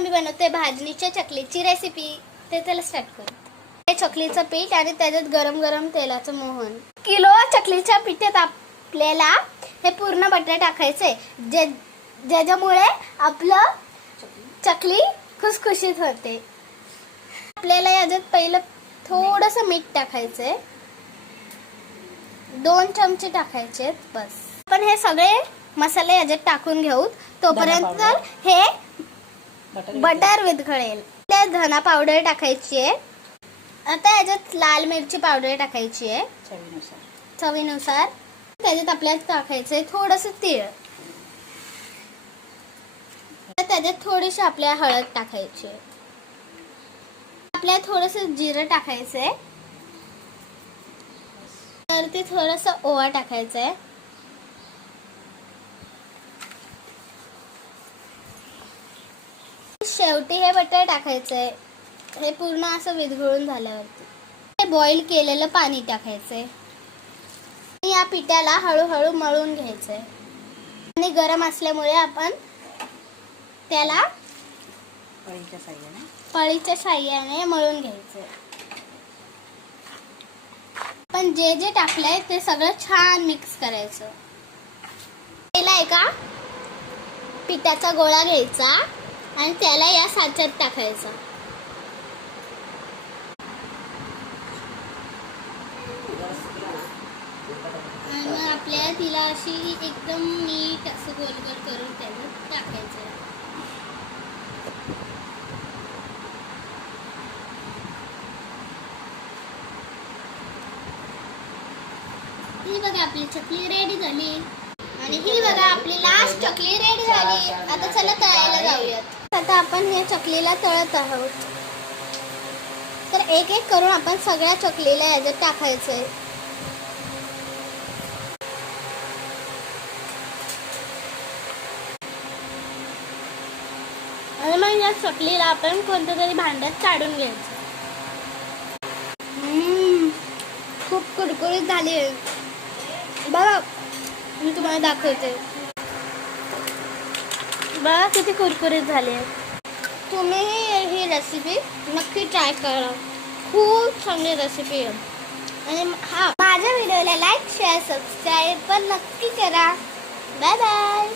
आम्ही बनवतोय भाजणीच्या चकलीची रेसिपी. ते त्याला स्टार्ट करू. हे चकलीचं पीठ आणि त्याच्यात गरम गरम तेलाचं मोहन. किलो चकलीच्या पिठात आपल्याला हे पूर्ण बटर टाकायचे, ज्याच्यामुळे आपलं चकली खुसखुशीत होते. आपल्याला याच्यात पहिलं थोडंसं मीठ टाकायचंय, 2 चमचे टाकायचे बस. पण हे सगळे मसाले याच्यात टाकून घेऊ. तोपर्यंत हे बटर विरघळेल. धना पावडर टाकायची आहे. आता याच्यात लाल मिरची पावडर टाकायची आहे चवीनुसार. त्याच्यात आपल्याला टाकायचंय थोडंसं तीळ. त्याच्यात थोडीशी आपल्या हळद टाकायची. आपल्याला थोडंसं जिरं टाकायचंय. तर ते थोडंसं ओवा टाकायचंय. शेवटी हे बटर टाकायचंय. हे पूर्ण असं विरघळून झाल्यावरती हे बॉईल केलेलं पाणी टाकायचंय. या पिठाला हळूहळू मळून घ्यायचंय आणि गरम असल्यामुळे आपण त्याला पळीच्या साहाय्याने मळून घ्यायचंय. पण जे जे टाकलंय ते सगळं छान मिक्स करायचं. पहिला एका पिठाचा गोळा घ्यायचा आणि त्याला या साच्यात टाकायचा. आणि आपल्याला तिला अशी एकदम नीट असं गोल गोल करून त्याच्यात टाकायचं. ही बघा आपली चकली रेडी झाली. आणि ही बघा आपली लास्ट चकली रेडी झाली. आता चला तळायला जाऊयात. आता आपण हे चकलीला तळत आहोत. तर एक एक करून आपण सगळ्या चकलीला याच्यात टाकायचंय. आणि मग या चकलीला आपण कोणत्या तरी भांड्यात काढून घ्यायचं. खूप कुरकुरीत झाली आहे बघा. मी तुम्हाला दाखवते. बघा किती कुरकुरीत झाली आहे. तुम्ही ही रेसिपी नक्की ट्राय करा. खूप चांगली रेसिपी आहे. आणि माझ्या व्हिडिओला लाईक शेअर सबस्क्राईब पण नक्की करा. Bye bye.